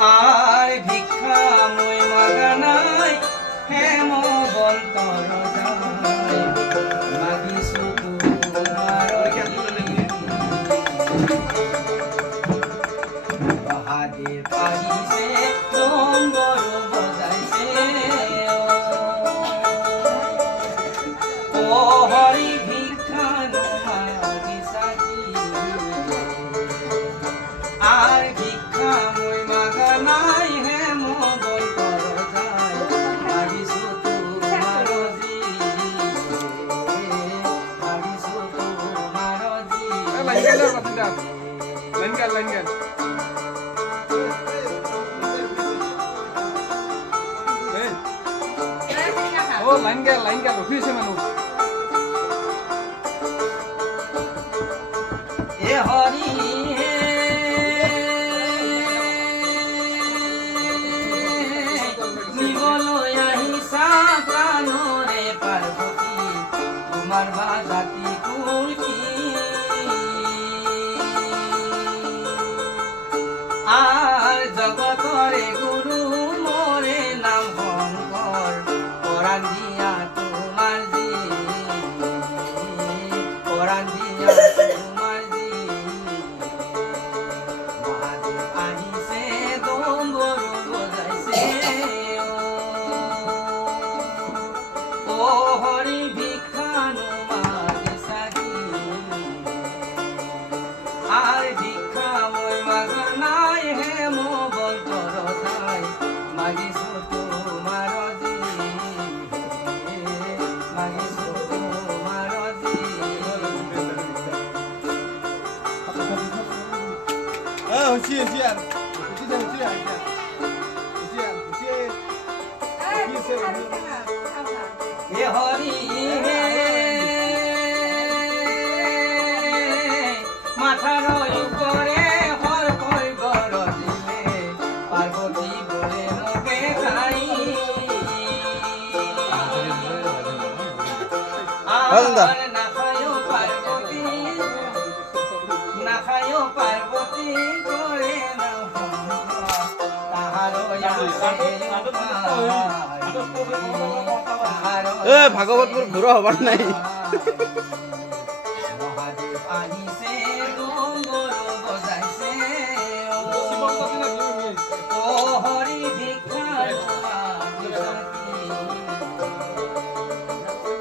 R ভিক্ষা মই মাগা নাই হেমবন্তৰ যায় মাগিছো তোমাৰ বাহাদুৰ আহিছে ডম্বৰু বজাইছে অ হৰি ভিক্ষা নোমাগিছা আৰ ভিক্ষা মই মাগা নাই হেমবন্তৰ যায় মাগিছো তোমাৰ মাগিছো তোমাৰ লাইন গেল ৰখি আছে মানুহ এ হৰি নিবলৈ আহিছা প্ৰাণৰে পাৰ্বতী তোমাৰ বা জাতি কুল কি আর জগতরে গুরু মোরে নাম শঙ্কর পরাণ দিয়া তোমার জি পরাণ দিয়া তোমার জি মহাদেব আহিছে ডম্বৰু বজাইছে ও হৰি ভিক্ষা নোমাগিছা আৰ ভিক্ষা মই মাগা নাই হেমবন্তৰ যায় মাগিছো তোমাৰ মাগিছো তোমাৰ হে হৰি মাথাৰ উপৰে হৰ কই গৰজিলে পাৰ্বতী বলে মুখে খাই আৰ না খায়ো পাৰ্বতী কৰে না তাহাৰো ভাগৱতপুৰ ঘূৰা হবাৰ নাই মহাদেৱ আহিছে ডম্বৰু বজাইছে ও হৰি ভিক্ষা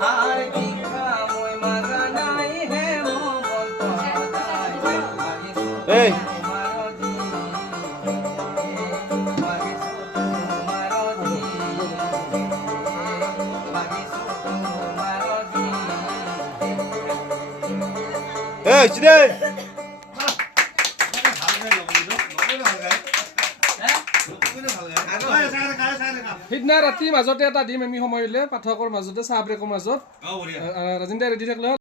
আৰ ভিক্ষা মই মাগা নাই হেমবন্তৰ যায় মাগিছো এই সিদিনা ৰাতি মাজতে এটা দিম আমি সময় উলিয়াই পাঠকৰ মাজতে চাহ ব্ৰেকৰ মাজত ৰাজেন্দ্ৰ ৰেডি থাকিলে